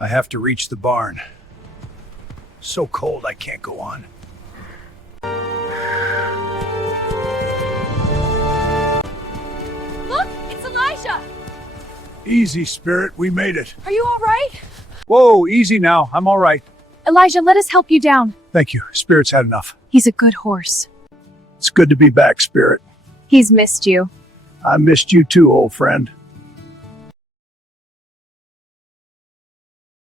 I have to reach the barn. So cold I can't go on. Look, it's Elijah! Easy, Spirit, we made it. Are you all right? Whoa, easy now, I'm all right. Elijah, let us help you down. Thank you, Spirit's had enough. He's a good horse. It's good to be back, Spirit. He's missed you. I missed you too, old friend.